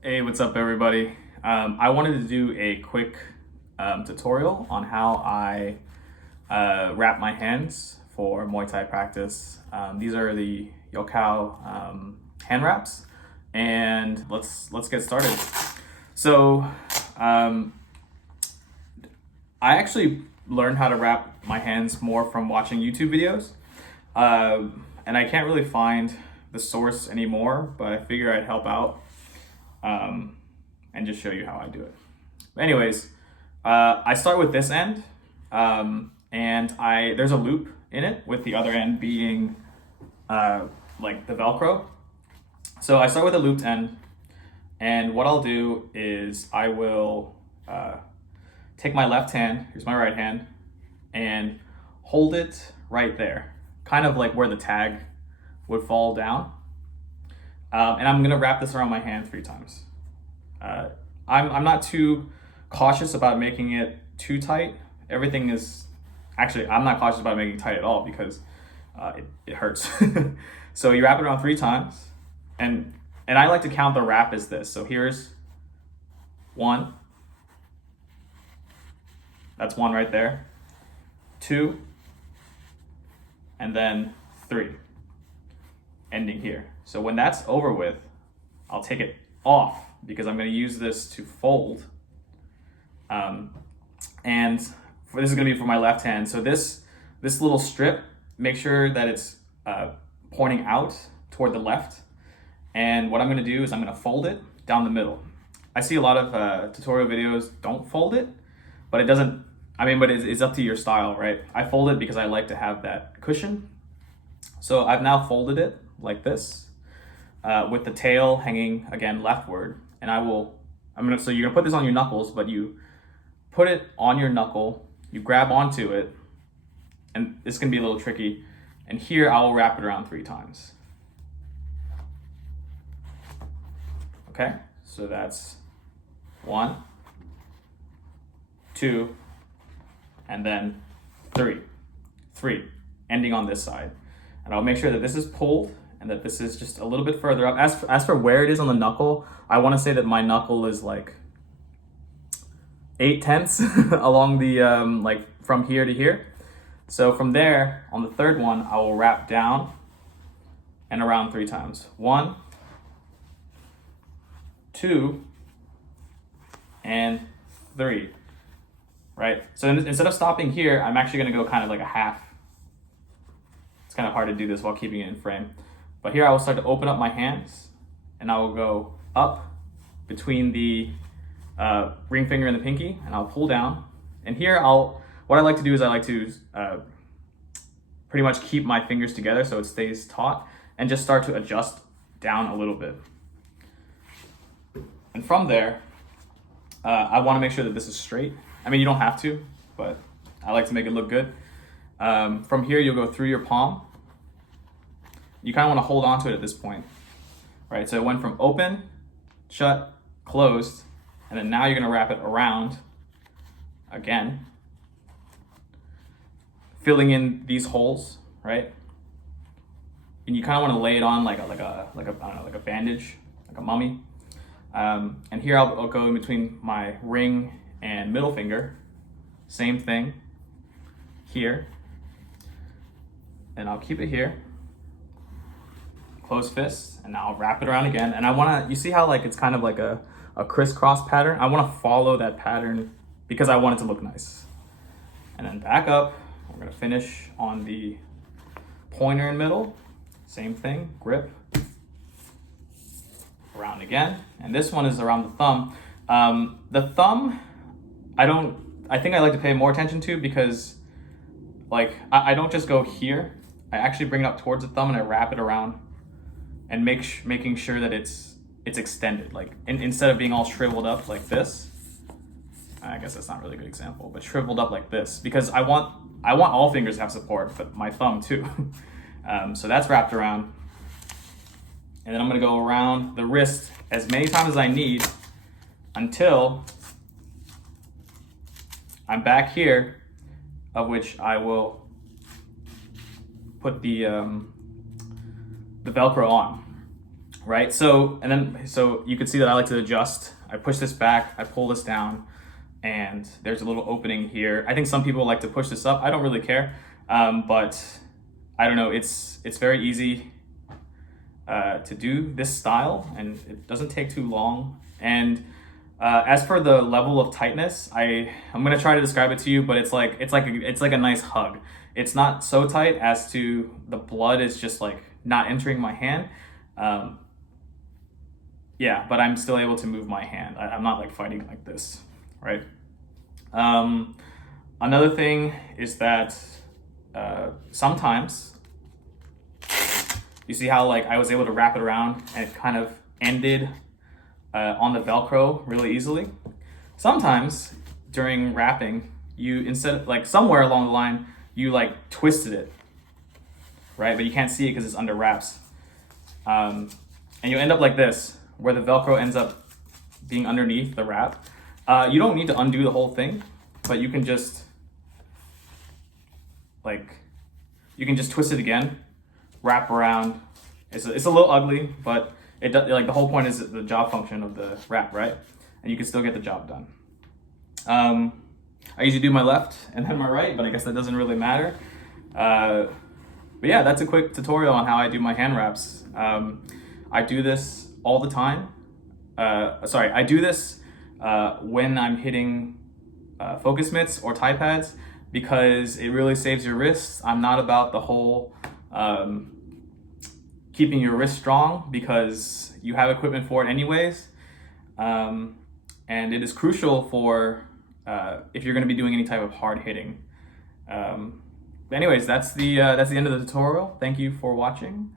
Hey, what's up everybody? I wanted to do a quick tutorial on how I wrap my hands for Muay Thai practice. These are the Yokao hand wraps, and let's get started. So I actually learned how to wrap my hands more from watching YouTube videos, and I can't really find the source anymore, but I figure I'd help out and just show you how I do it. But anyways, I start with this end, and there's a loop in it with the other end being like the Velcro. So I start with a looped end, and what I'll do is I will take my left hand, here's my right hand, and hold it right there, kind of like where the tag would fall down. And I'm gonna wrap this around my hand 3 times. I'm not too cautious about making it too tight. Everything is, actually, I'm not cautious about making it tight at all because it hurts. So you wrap it around 3 times, and I like to count the wrap as this. So here's 1, that's 1 right there, 2, and then 3, ending here. So when that's over with, I'll take it off because I'm going to use this to fold. And this is going to be for my left hand. So this little strip, make sure that it's pointing out toward the left. And what I'm going to do is I'm going to fold it down the middle. I see a lot of tutorial videos don't fold it, but it doesn't, but it's up to your style, right? I fold it because I like to have that cushion. So I've now folded it like this, with the tail hanging again leftward, and so you're gonna put this on your knuckles, but you put it on your knuckle, you grab onto it, and it's gonna be a little tricky, and here I will wrap it around 3 times. Okay, so that's 1, 2, and then 3, ending on this side. And I'll make sure that this is pulled and that this is just a little bit further up. As for where it is on the knuckle, I want to say that my knuckle is like 8/10 along the, like from here to here. So from there, on the 3rd one, I will wrap down and around 3 times. 1, 2, and 3, right? So instead of stopping here, I'm actually gonna go kind of like a half. It's kind of hard to do this while keeping it in frame. But here I will start to open up my hands, and I will go up between the ring finger and the pinky, and I'll pull down. And here what I like to do is I like to pretty much keep my fingers together so it stays taut, and just start to adjust down a little bit. And from there, I want to make sure that this is straight. You don't have to, but I like to make it look good. From here, you'll go through your palm. You kind of want to hold on to it at this point, right? So it went from open, shut, closed, and then now you're going to wrap it around again, filling in these holes, right? And you kind of want to lay it on like a bandage, like a mummy. And here I'll go in between my ring and middle finger. Same thing here. And I'll keep it here. Close fist, and now I'll wrap it around again. And you see how like it's kind of like a crisscross pattern? I want to follow that pattern because I want it to look nice. And then back up. We're gonna finish on the pointer in middle. Same thing, grip. Around again. And this one is around the thumb. The thumb, I think I like to pay more attention to because like I don't just go here. I actually bring it up towards the thumb and I wrap it around and making sure that it's extended. Like instead of being all shriveled up like this, I guess that's not really a good example, but shriveled up like this, because I want all fingers to have support, but my thumb too. So that's wrapped around. And then I'm gonna go around the wrist as many times as I need until I'm back here, of which I will put the Velcro on, right? So you can see that I like to adjust. I push this back, I pull this down, and there's a little opening here. I think some people like to push this up. I don't really care, but I don't know. It's very easy to do this style, and it doesn't take too long. And as for the level of tightness, I'm gonna try to describe it to you, but it's like a nice hug. It's not so tight as to the blood is just like not entering my hand. Yeah, but I'm still able to move my hand. I'm not like fighting like this, right? Another thing is that sometimes you see how like I was able to wrap it around and it kind of ended on the Velcro really easily. Sometimes during wrapping, you instead of like somewhere along the line, you like twisted it, right? But you can't see it because it's under wraps. And you end up like this, where the Velcro ends up being underneath the wrap. You don't need to undo the whole thing, but you can just twist it again, wrap around. It's a little ugly, but it does, like the whole point is the job function of the wrap, right? And you can still get the job done. I usually do my left and then my right, but I guess that doesn't really matter. But yeah, that's a quick tutorial on how I do my hand wraps. I do this all the time. I do this when I'm hitting focus mitts or Thai pads because it really saves your wrists. I'm not about the whole keeping your wrist strong because you have equipment for it anyways. And it is crucial for if you're going to be doing any type of hard hitting. Anyways, that's the end of the tutorial. Thank you for watching.